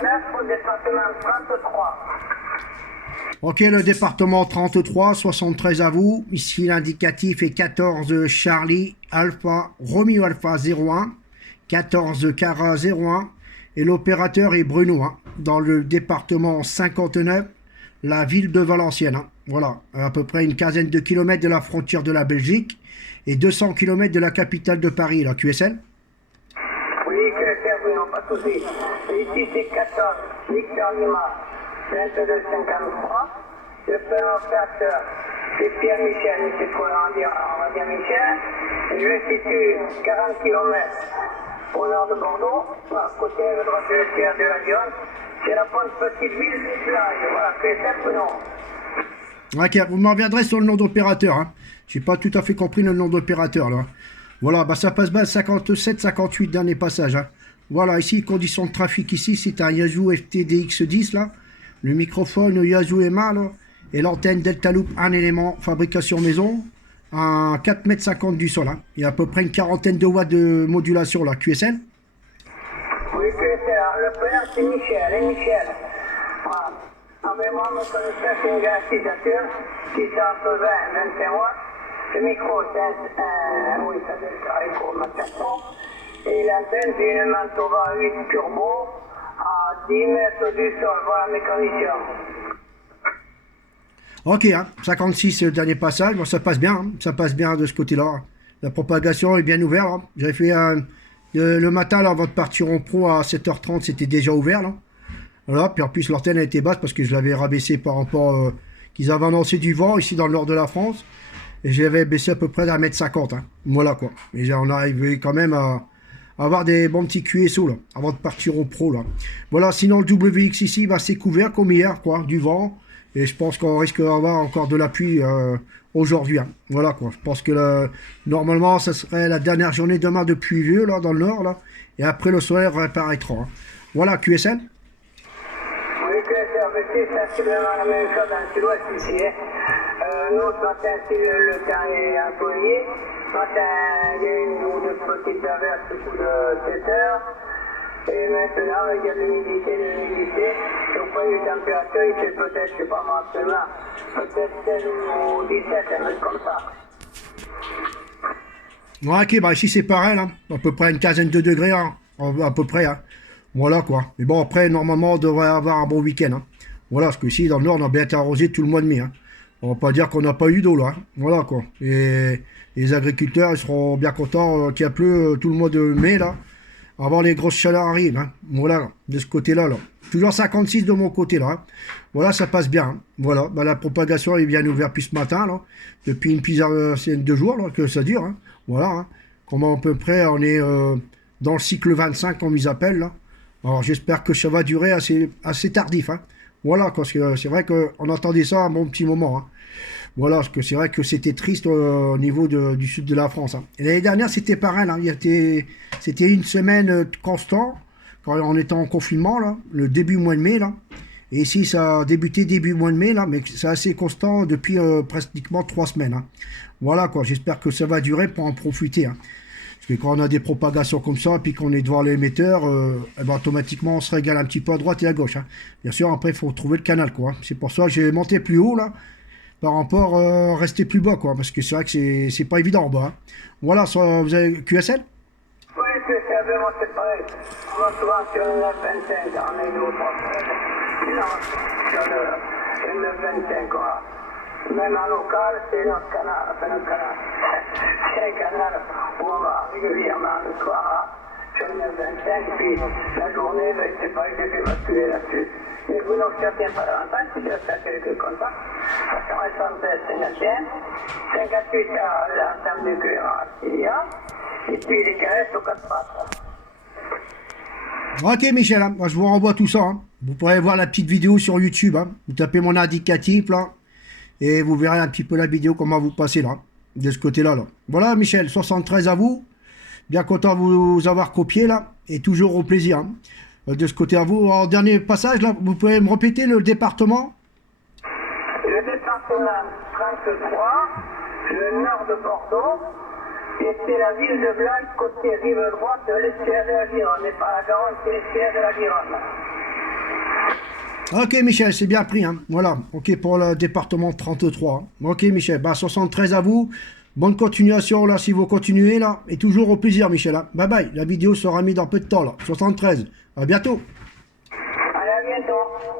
59 au département 33. Ok, le département 33, 73 à vous. Ici, l'indicatif est 14 Charlie Alpha Romeo Alpha 01, 14 Cara 01. Et l'opérateur est Bruno, hein, dans le département 59, la ville de Valenciennes. Hein. Voilà, à peu près une quinzaine de kilomètres de la frontière de la Belgique et 200 kilomètres de la capitale de Paris, la QSL. Oui, QSL, oui, non, pas de souci. Ici, c'est 14 Victor Lima, 2253. Le opérateur, c'est Pierre-Michel, mais c'est quoi, on va dire Michel. Je me situe 40 kilomètres au nord de Bordeaux, à côté de droite de l'estuaire de la Garonne. C'est la bonne petite ville des plages. Voilà, QSL, non. Ok, vous me reviendrez sur le nom d'opérateur. Hein. J'ai pas tout à fait compris le nom d'opérateur là. Voilà, bah ça passe bien 57, 58 dernier passage. Hein. Voilà, ici, conditions de trafic ici, c'est un Yaesu FTDX10 là. Le microphone Yaesu MA là. Et l'antenne Delta Loop, un élément, fabrication maison, à 4,50 m du sol. Hein. Il y a à peu près une quarantaine de watts de modulation là, QSL. Oui, QSL, le père c'est Michel, et Michel. Voilà. Avec moi, mon connaisseur, c'est une garcisature, 620, 25 watts. Le micro, c'est oui, ça doit être pour ma chanson. Et l'antenne, c'est une Mantova 8 turbo, à 10 mètres du sol. Voilà mes conditions. Ok, hein, 56 le dernier passage, bon, ça passe bien, hein, ça passe bien de ce côté-là. La propagation est bien ouverte. Hein. J'avais fait le matin, là, avant de partir en pro à 7h30, c'était déjà ouvert. Là. Voilà, puis en plus l'antenne a été basse parce que je l'avais rabaissé par rapport qu'ils avaient annoncé du vent ici dans le nord de la France. Et je l'avais baissé à peu près d'1,50 m. Hein. Voilà quoi. Et on arrivait quand même à avoir des bons petits QSO là, avant de partir au pro. Là. Voilà, sinon le WX ici, bah, c'est couvert comme hier, quoi, du vent. Et je pense qu'on risque d'avoir encore de la pluie aujourd'hui. Hein. Voilà quoi. Je pense que normalement, ça serait la dernière journée demain de pluvieux là, dans le nord. Là. Et après, le soleil réapparaîtra. Hein. Voilà, QSL. Oui, QSL, c'est sensiblement la même chose dans le sud-ouest ici. Nous, ce matin, si le temps est ensoleillé, ce matin, il y a une ou deux petites averses au bout de 7 heures. Et maintenant, il y a de l'humidité. Au point de température, il fait peut-être, je ne sais pas moi, peut-être 16 ou 17, un truc comme ça. Ouais, ok, bah ici c'est pareil, hein. À peu près une quinzaine de degrés, hein. À peu près. Hein. Voilà quoi. Mais bon, après, normalement, on devrait avoir un bon week-end. Hein. Voilà, parce que ici, dans le nord, on a bien été arrosé tout le mois de mai. Hein. On va pas dire qu'on n'a pas eu d'eau là. Hein. Voilà quoi. Et les agriculteurs, ils seront bien contents qu'il y a plu tout le mois de mai là. Avant les grosses chaleurs arrivent, hein. Voilà, de ce côté-là, là. Toujours 56 de mon côté, là. Hein. Voilà, ça passe bien. Hein. Voilà, bah, la propagation est bien ouverte depuis ce matin, là. Depuis une dizaine de jours, là, que ça dure, hein. Voilà, hein. Comment à peu près, on est dans le cycle 25, comme ils appellent, là. Alors, j'espère que ça va durer assez tardif, hein. Voilà, parce que c'est vrai qu'on attendait ça un bon petit moment, hein. Voilà, parce que c'est vrai que c'était triste au niveau du sud de la France. Hein. Et l'année dernière, c'était pareil. Hein. C'était une semaine constante, quand on était en confinement, là, le début mois de mai. Là. Et ici, ça a débuté début mois de mai, là, mais c'est assez constant depuis pratiquement 3 semaines. Hein. Voilà, quoi. J'espère que ça va durer pour en profiter. Hein. Parce que quand on a des propagations comme ça, puis qu'on est devant l'émetteur, eh ben, automatiquement, on se régale un petit peu à droite et à gauche. Hein. Bien sûr, après, il faut trouver le canal. Quoi. C'est pour ça que j'ai monté plus haut, là. Par rapport rester plus bas, quoi, parce que c'est vrai que c'est pas évident en bas. Hein. Voilà, vous avez QSL? Oui, QSL, vraiment, c'est pareil. On va souvent sur le 925, on est d'autres. Non, sur le 925, quoi. Même en local, c'est notre canal, c'est notre canal. C'est un canal où on va régulièrement le soir sur le 925, puis la journée, ben, c'est pas, je fais basculer là-dessus. Mais vous n'en cherchez pas davantage, si je fais quelques contacts. 73, 51, 58 à l'ensemble du cuir il y a, et puis les caresses aux 4 pattes. Ok Michel, hein. Moi, je vous renvoie tout ça. Hein. Vous pourrez voir la petite vidéo sur YouTube. Hein. Vous tapez mon indicatif là, et vous verrez un petit peu la vidéo comment vous passez là, de ce côté-là. Là. Voilà Michel, 73 à vous. Bien content de vous avoir copié là, et toujours au plaisir. Hein. De ce côté à vous. En dernier passage, là, vous pouvez me répéter le département? Le département 33, le nord de Bordeaux, et c'est la ville de Blaye, côté rive droite de l'estuaire de la Gironde. Et pas la Garonne, c'est l'estuaire de la Gironde. Ok, Michel, c'est bien pris, hein. Voilà, ok, pour le département 33. Ok, Michel, bah 73 à vous. Bonne continuation, là, si vous continuez, là. Et toujours au plaisir, Michel, hein. Bye bye, la vidéo sera mise dans peu de temps, là. 73. À bientôt. Allez, à bientôt.